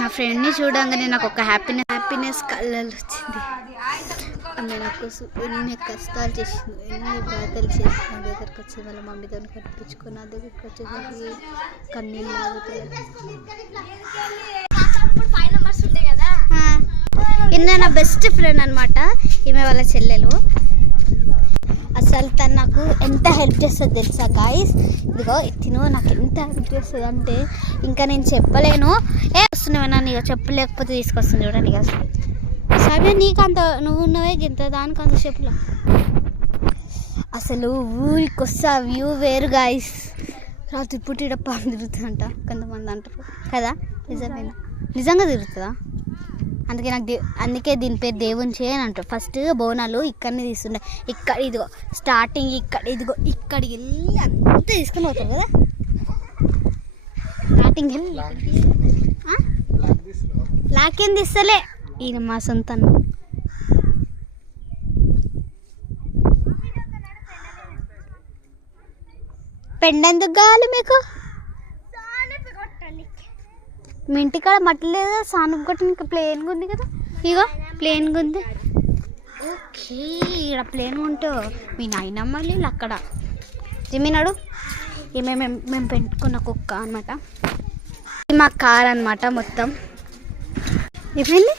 నా ఫ్రెండ్ని చూడంగానే నాకు ఒక హ్యాపీనెస్ కళ్ళలో వచ్చింది. ఆమె నాకు ఎన్ని కష్టాలు చేసింది, ఎన్ని బాధలు చేసింది. నా దగ్గరకు వచ్చి వాళ్ళ మమ్మీతో కట్టించుకొని నా దగ్గరికి వచ్చేసరికి కన్నీళ్ళు ఆగుతాయి. ఈమె నా బెస్ట్ ఫ్రెండ్ అనమాట. ఈమె వాళ్ళ చెల్లెలు. అసలు తను నాకు ఎంత హెల్ప్ చేస్తుంది తెలుసా గాయస్. ఇదిగో తిను నాకు ఎంత హెల్ప్ చేస్తుంది అంటే ఇంకా నేను చెప్పలేను. వస్తున్నావా నీకు చెప్పలేకపోతే తీసుకొస్తుంది చూడండి కదా. సరే నీకు అంత నువ్వు ఉన్నవే ఇంత దానికి అంత చెప్పులా. అసలు ఊరికి వస్తా వ్యూ వేరు గాయస్. రాత్రి పుట్టిడ పాము తిరుగుతుందంట కొంతమంది అంటారు కదా. నిజమేనా? నిజంగా తిరుగుతుందా? అందుకే దీని పేరు దేవుని చేయని అంటారు. ఫస్ట్ బోనాలు ఇక్కడనే తీస్తుండే. ఇక్కడ ఇదిగో స్టార్టింగ్ ఇక్కడ ఇదిగో ఇక్కడికి వెళ్ళి అంతా తీసుకుని పోతారు కదా. స్టార్టింగ్ వెళ్ళి లాకేం తీస్తలే. ఈయన మా సొంత పెండెందుకు కావాలి మీకు? మీ ఇంటికాడ మట్టి లేదా? సానుపు కొట్టడానికి ప్లేన్గా ఉంది కదా. ఇగో ప్లేన్గా ఉంది. ఓకే ఇక్కడ ప్లేన్గా ఉంటో మీ నాయనమ్మ లేదు అక్కడ. జిమ్మినాడు మేము పెట్టుకున్న కుక్క అనమాట. ఇది మా కార్ అనమాట మొత్తం. ఏమైంది?